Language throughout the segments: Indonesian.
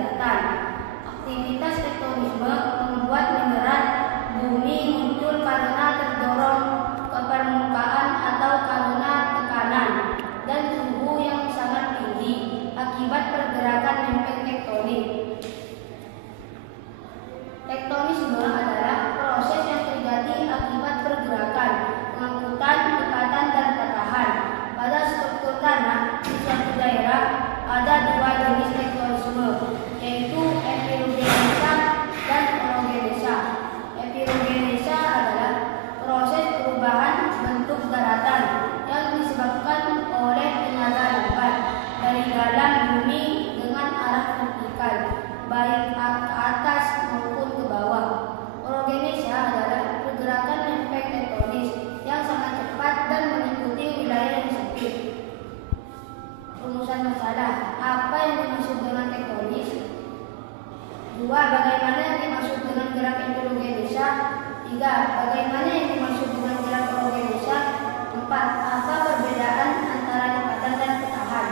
daratan. Aktivitas tektonisme membuat mineral bumi muncul karena terdorong ke permukaan atau karena tekanan dan suhu yang sangat tinggi akibat pergerakan lempeng tektonik. Tektonisme adalah proses yang terjadi akibat pergerakan, pengangkutan, lipatan, dan patahan. Pada struktur tanah di suatu daerah ada dua jenis tektonisme, yaitu epirogenesa dan orogenesa. Epirogenesa adalah proses perubahan bentuk daratan yang disebabkan oleh tenaga lambat dari dalam bumi dengan arah vertikal, baik ke atas maupun ke bawah. Orogenesa adalah pergerakan lempeng tektonis yang sangat cepat dan meliputi wilayah yang sempit. Rumusan masalah: apa yang dimaksud dengan tektonis? 2. Bagaimana yang dimaksud dengan gerak epirogenesa? 3. Bagaimana yang dimaksud dengan gerak orogenesa? 4. Apa perbedaan antara lipatan dan patahan?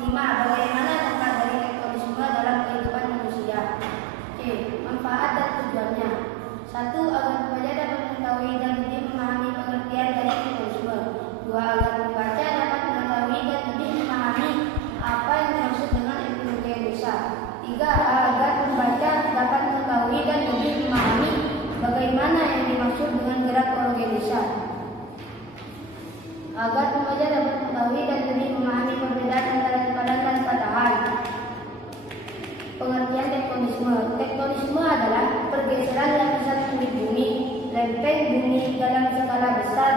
5. Bagaimana dampak dari tektonisme dalam kehidupan manusia? C. Manfaat dan tujuannya. 1. Agar pembaca dapat mengetahui dan lebih memahami pengertian dari tektonisme. 2. Agar pembaca dapat mengetahui dan lebih memahami apa yang dimaksud dengan epirogenesa. 3. Agar pembaca dapat mengetahui dan lebih memahami bagaimana yang dimaksud dengan gerak orogenesa. Agar pembaca dapat mengetahui dan lebih memahami perbedaan antara lipatan dan patahan. Pengertian tektonisme. Tektonisme adalah pergeseran lapisan kulit bumi, lempeng bumi dalam skala besar.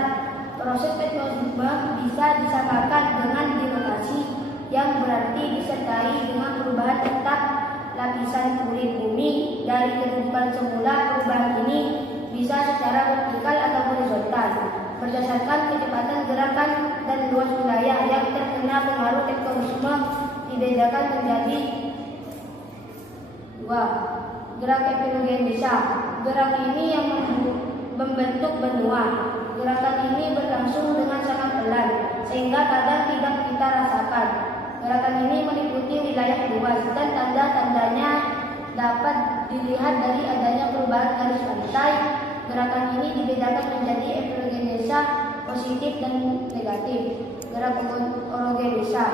Proses tektonisme bisa disamakan dengan dilokasi, yang berarti disertai dengan perubahan letak lapisan kulit bumi dari kedudukan semula. Perubahan ini bisa secara vertikal atau horizontal berdasarkan kecepatan gerakan dan luas wilayah yang terkena pengaruh tektonisme. Dibedakan menjadi 2. Gerak epirogenesa. Gerak ini yang membentuk benua. Gerakan ini berlangsung dengan sangat pelan sehingga kadang tidak kita rasakan. Gerakan ini meliputi wilayah luas dan tanda-tandanya dapat dilihat dari adanya perubahan garis pantai. Gerakan ini dibedakan menjadi epirogenesa positif dan negatif. Gerak orogenesa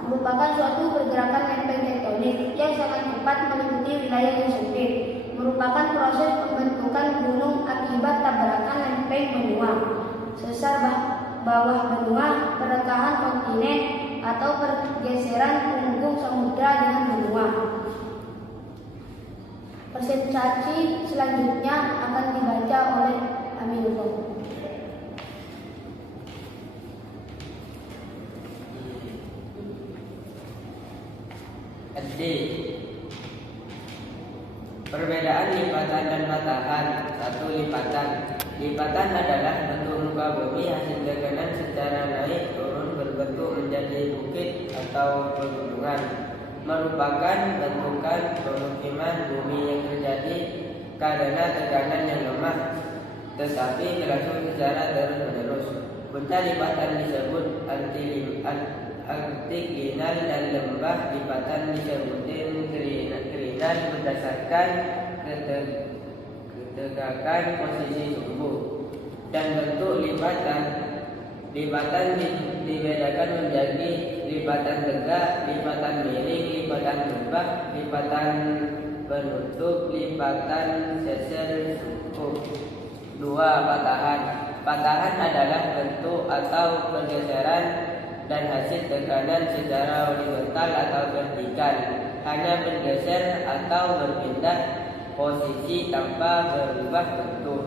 merupakan suatu pergerakan lempeng tektonik yang sangat cepat meliputi wilayah yang sempit. Merupakan proses pembentukan gunung akibat tabrakan lempeng benua, sesar bawah benua, perekahan kontinen, atau pergeseran punggung samudra dengan benua. Presentasi selanjutnya akan dibaca oleh Aminullah. D. Perbedaan lipatan dan patahan. 1. Lipatan. Lipatan adalah bentuk muka bumi hasil tekanan secara naik turun berbentuk menjadi bukit atau pegunungan. Merupakan bentukan pemukiman bumi yang terjadi karena tekanan yang lemah tetapi berlangsung secara terus-menerus. Puncak lipatan disebut antiklinal dan lembah lipatan disebut klinal berdasarkan ketegakan posisi tubuh dan bentuk lipatan. Lipatan dibedakan menjadi lipatan tegak, lipatan miring, lipatan lembah, lipatan penutup, lipatan sesar suku. 2. Patahan. Patahan adalah bentuk atau pergeseran dan hasil tekanan secara horizontal atau vertikal, hanya bergeser atau berpindah posisi tanpa berubah bentuk.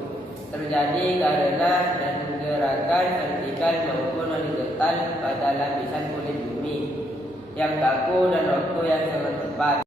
Terjadi karena dan gerakan vertikal maupun horizontal pada lapisan kulit bumi yang kaku dan waktu yang sangat tepat.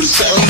bersama